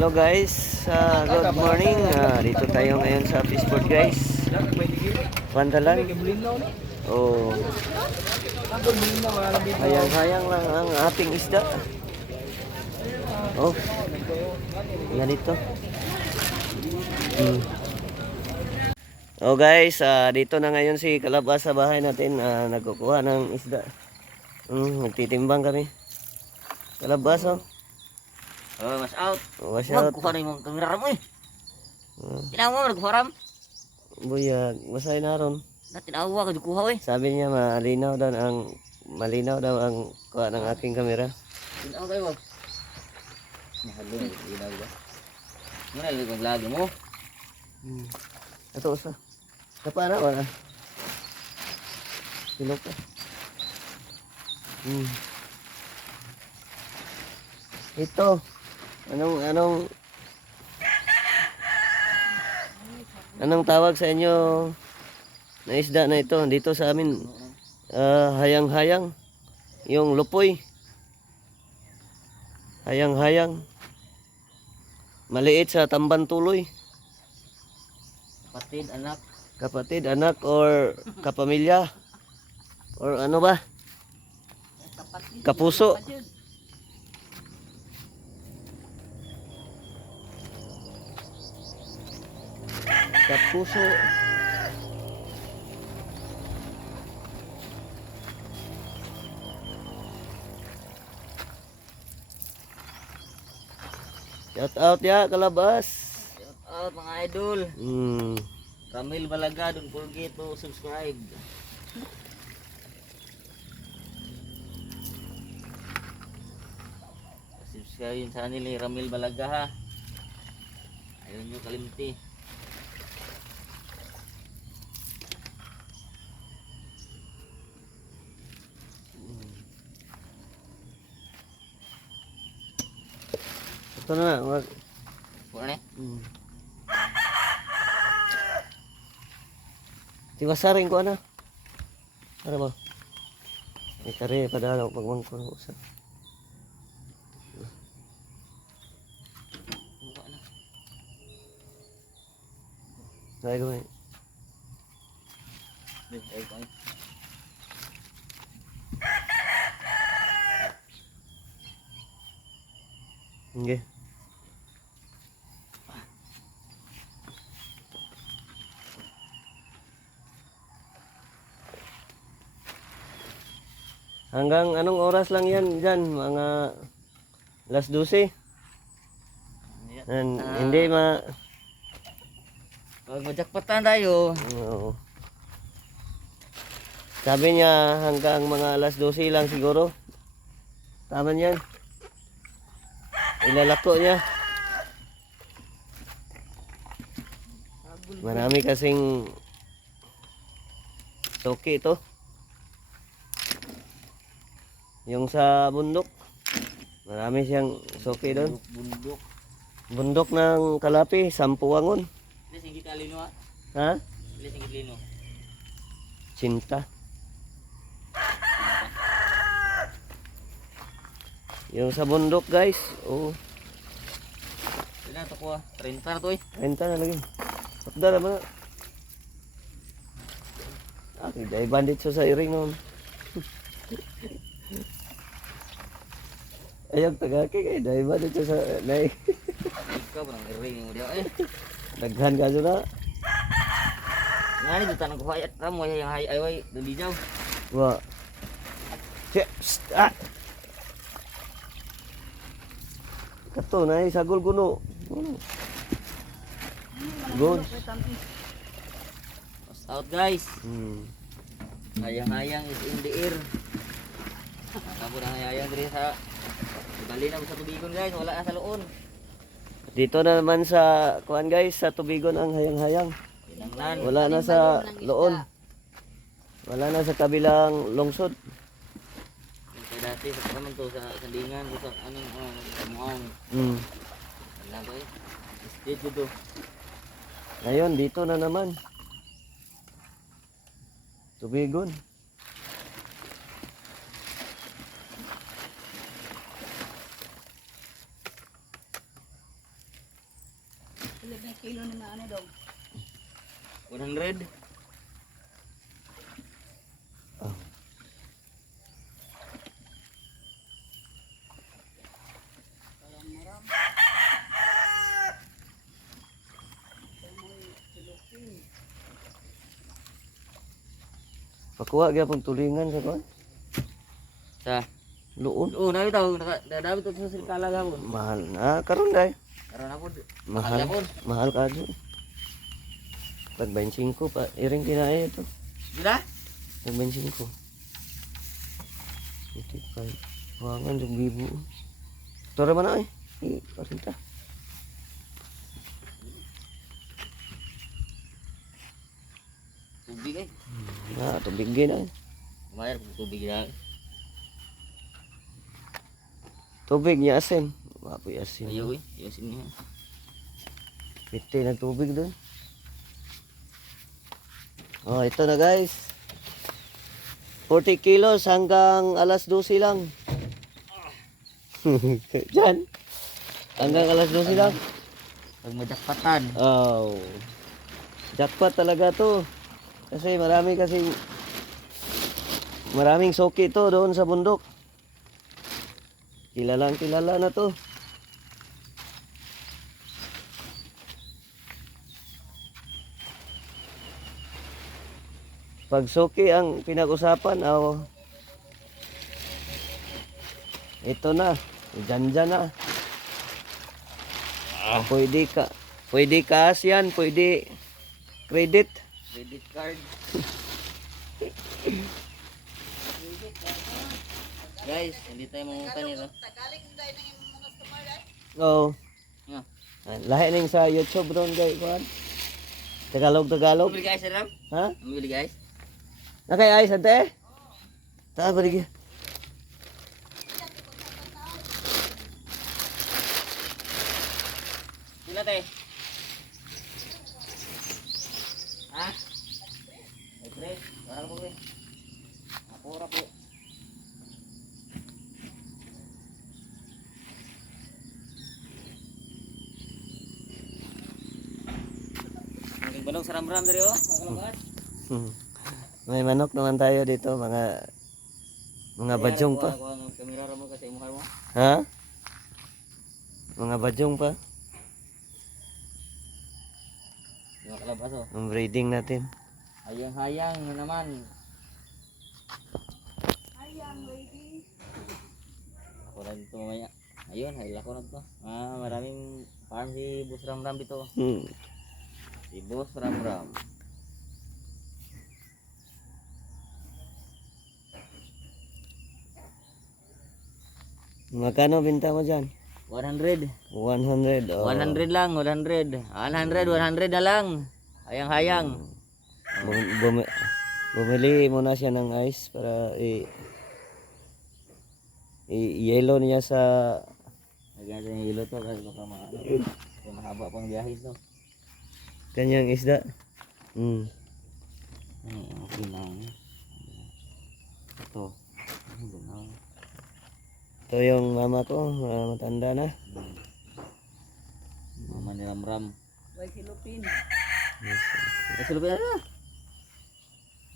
Hello guys, good morning. Dito tayo ngayon sa fishboard guys. Pandalan. Oh, hayang-hayang lang ang ating isda. Oh, yan ito. Oh guys, dito na ngayon si Kalabas sa bahay natin. Nagkukuha ng isda. Nagtitimbang kami. Kalabas oh. Oh, mas out. Wash out. Magkuha na yung kamera mo eh. Tinawa mo, nagkuharam. Buyag, masay na ron. Tinawa ka, nagkuha eh. Sabi niya malinaw daw ang kuha ng aking kamera. Tinawa kayo wag. Mahalo na, tinawa ba? Muna yung vlog mo. Ito usa. Kapa na wala. Silok ka. Ito. Anong tawag sa inyo na isda na ito? Dito sa amin hayang-hayang. Yung lupoy. Hayang-hayang. Maliit sa tamban tuloy. Kapatid, anak or kapamilya. Or ano ba? Kapuso. Kapuso. Shout out ya Kalabas. Shout out mga idol. Ramil Balaga, don't forget to subscribe. Subscribe yun sa kanila Ramil Balaga ha. Ayun nyo kalimti. Ito na. Bukan eh? Tiwasarin ko ano? Ano ba? May kare padala pagmangko ng usap. Dahil ko eh. Okay. Hanggang anong oras lang yan dyan? Mga alas 12? Hindi Pag majakpatan tayo. Oo. Sabi niya hanggang mga alas 12 lang siguro. Tama yan. Ilalako niya. Marami kasing toki ito. Yung sa bundok. Marami siyang soki doon. Bundok ng Kalapi, Sampuangon. Singkit alino ha? Ha? Singkit lino. Cinta. Yung sa bundok guys. Oh. Ilan ito ko 30 na to eh. 30 na lagi. Tapda naman na. Dahil bandit sa iring noon. Ayog tagaki kay dahil bandit sa nay. Ikaw ba ng iring mo dia eh. Daghan ka na. Ngani juta nang kuhayat ramo yang hay ay dali jaw. Wa. Kato na sagol kuno. Good. Post out guys. Hayang-hayang is in the air. Kamu na hayang diri sa bali na sa tubigon guys, wala na sa luon. Dito na naman sa kuan guys, sa tubigon ang hayang-hayang. Wala na sa loon. Wala na sa kabilang lungsod. Kaya dati sa naman to sa sandingan sa anong kamuang. Wala ba eh. Stage dito. Ngayon dito na naman. Tubigon. Pilit na kilo na ano dong. 100. Oh. Pakuha gyapon tulingan sa kon. Sa Luon. oo na bitaw nadami to sa silkala gapon. Mahal na karon day. Karon ako Mahal. gapon. Mahal ka dun. Pag 25 pa, iring kinain ito. Gila? Pag 25. 55. Wangan yung bibo. Tora man na eh. 40. Tubig eh. Na, tubigin na eh. Mayar kung tubig na. Tubig niya asin. Wapoy asin. Ayaw eh. Ayaw niya. Piti na tubig doon. Oh, ito na guys. 40 kilos hanggang alas 12 lang. Diyan. Hanggang alas 12 lang. Pag majakpatan. Oh. Jackpot talaga to. Kasi maraming soki to doon sa bundok. Kilalang kilala na to. Pag soki ang pinag-usapan, ito na, dyan na. Pwede cash yan, pwede credit. Credit card. Guys, hindi tayo mangungutan nila. Tagaling dahil ng mga customer dahil. Oo. Yeah. Lahi ning sa YouTube ron guys, kuan. Tagalog. Bili guys, Ram? Ha? Bili guys. Nakay ay ante? Ta balik. Sila te. Ha? Ay, pre. Parang po pre. Apura po. Ang balong sa ram-ram dari oh. Makalabas. May manok naman tayo dito, mga badyong pa. Ako ang kamera mo kasi mukha mo. Ha? Mga badyong pa. Yung makalabas oh. Ang breeding natin. Hayang-hayang na naman. Ayang lady. Ako na dito mamaya. Ayun, hayla ko na to. Maraming farm si Boss Ram-Ram dito. Si Boss Ram-Ram. Magkano binta mo dyan? 100. 100. Oh. 100 lang, 100. 100 na lang. Hayang-hayang. Bumili muna siya ng ice para i-yellow niya sa Lagyan natin yung hilo to kasi baka mahaba pang biyahe to. kanyang isda. Okay lang. Ito. Ito yung mama ko, matanda na. Mama ni Ram-Ram. Way silupin. Kasi lupi na.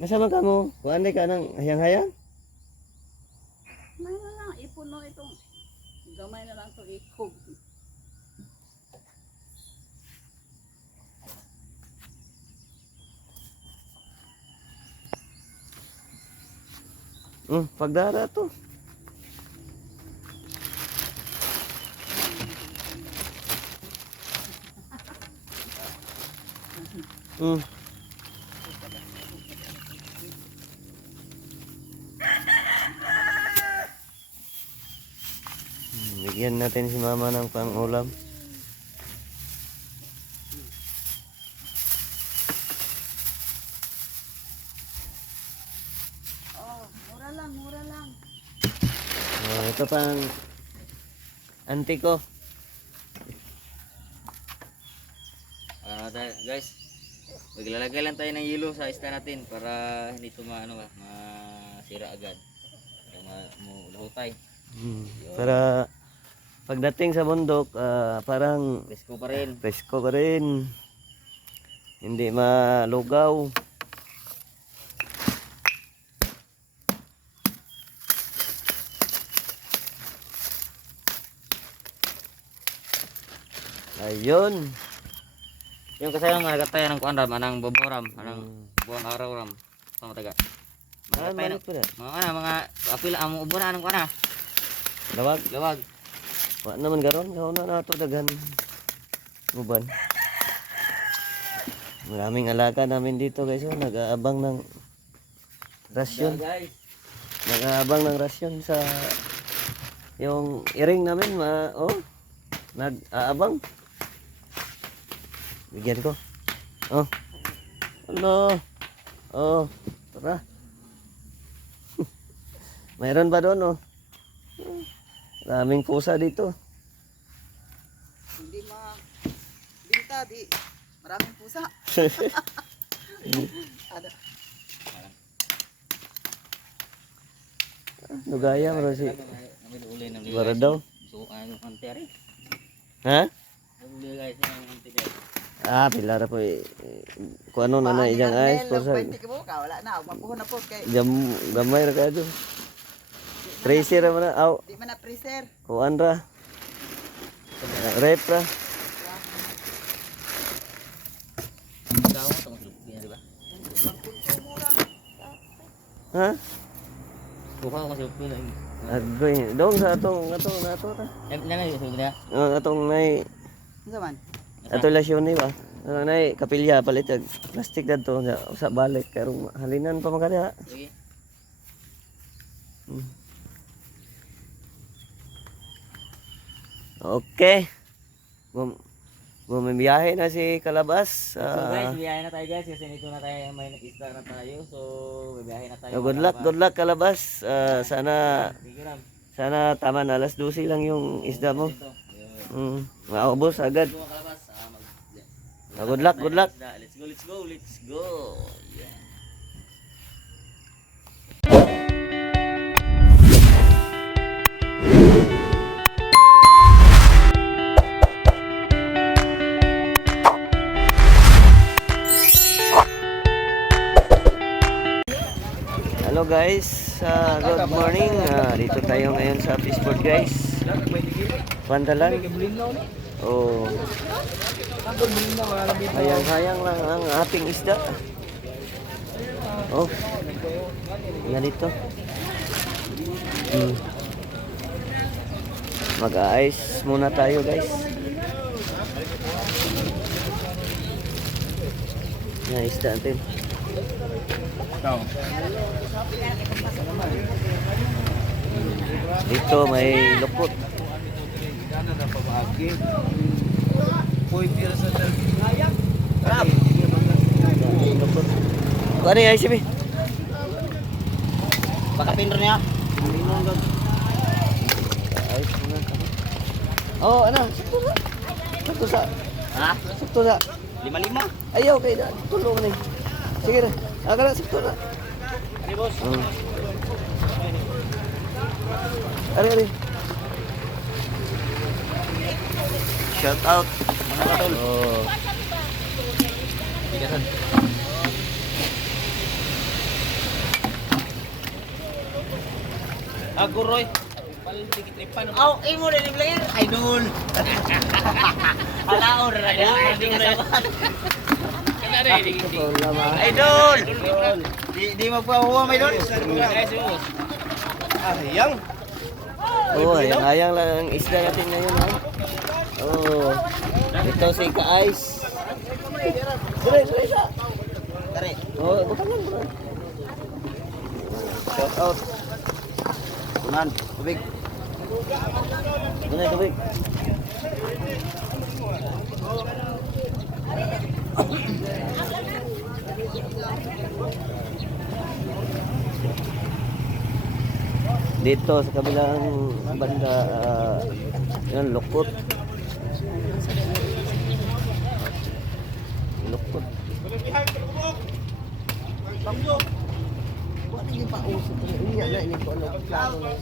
Masama ka mo? Kuanday ka ng hayang-hayang? May na lang, ipuno itong gamay na lang ito ikog. Pagdara to. Bigyan natin si mama ng pang-ulam. Oh, mura lang. Ito pang auntie ko. Guys, maglalagay lang tayo ng hilo sa isda natin para hindi ito masira agad. Para mahutay. Para pagdating sa bundok, parang Presko pa rin. presko pa rin. Hindi malugaw. Ayun. Yung kasayang mga gataya ng kuan ram, anang boboram, anang buwan araw ram. Sama taga. Mga gataya Malit pa na. mga apil amo ubo na anong kuan na. Lawag. Lawag. Wa naman garon. Gaw na nato daghan. Uban. Maraming alaga namin dito guys. Oh. Nag-aabang ng rasyon. Guys. Nag-aabang ng rasyon sa yung iring namin. Nag-aabang. Bigyan ko. Oh. Ano? Oh. Tara. Mayroon ba doon, oh? Maraming pusa dito. Hindi binta, di. Maraming pusa. Ada. Nugaya mo si Namin uli ng Bara daw. So ano anteri. Ha? Uli guys ang anteri. Pilara po kung ano na na iyang ayos po sa Pwede ka mo ka, wala na. Mapuho na po kay. gamay ra kayo. Tracer ra man na. Aw, Di man na freezer. kuan ra. Rep ra. Ikaw tong sulpi di ba? Ha? Kuha ko sulpi na. Agoy. Dong sa atong nato ta. Nana yung sulpi na. Atong nay Ano man? ato lasyon ni ba? Nay kapilya palit og plastic dadto sa balik karong halinan pa magada. Sige. Okay. Bumibiyahe na si Kalabas. So guys, biyahe na tayo guys kasi nito na tayo may nag-isda na tayo. So biyahe na tayo. Good luck Kalabas. Sana Sige ram. sana tama na alas 12 lang yung isda mo. Ito. Yun. Maubos agad. Go kalabas. Good luck, good luck. Let's go, let's go, let's go. Yeah. Hello guys, good morning. Dito tayo ngayon sa fishport guys. Pandalan. Oh. Hayang-hayang lang ang ating isda. Oh. Ganito. Mag-a-ice muna tayo guys. Yan isda natin. Dito may lukot. Ano yung ICB? Baka pinro niya. Ayos muna kami. Oh, ano? Sakto sa. Sakto sa. Ha? Sakto sa. 5-5. Ayaw kay da. Tulong na. Sige na. Agad sakto na. Ani boss. Ari. Shout out. Mga katol. Oh. Bigasan. Ako Roy. Aw, imo rin yung player. Idol. Alaor na niya. Idol. Di magpahuwa may idol. Yang. Oh, hayang lang ang isda natin ngayon ha. Oh. Ito si Ka-Ice. Dire sa. Tari. Oh, bukangan bro. Shout out. Kunan, tubig. Ano tubig? Dito sa kabilang banda, yan, lukot. Lukot. Wala yung pausok. Iya na ini ko ano. Klaro na.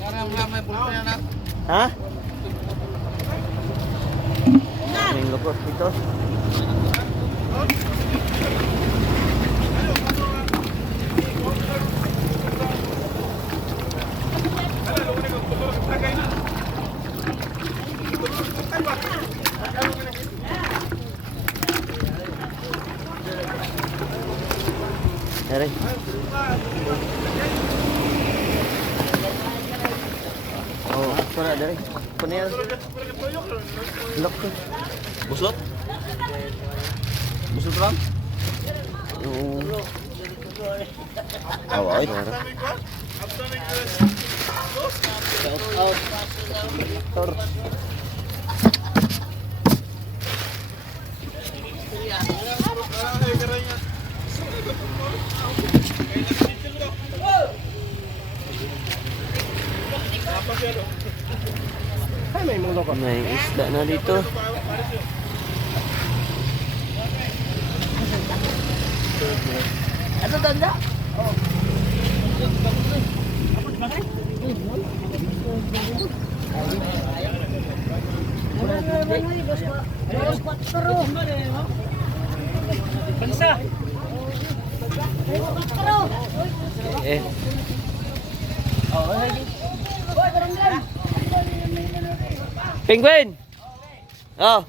Ha? May lukot dito. Dari. Oh, surat dari. Punya. Lok tuh. Buslot? Buslot lang? Awal. Shout out. Tor. May isda na dito. Ano tanda? Eh. Penguin. Oh.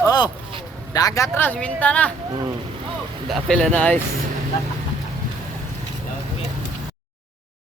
Oh, dagat ras, winta na. Dapil na ice.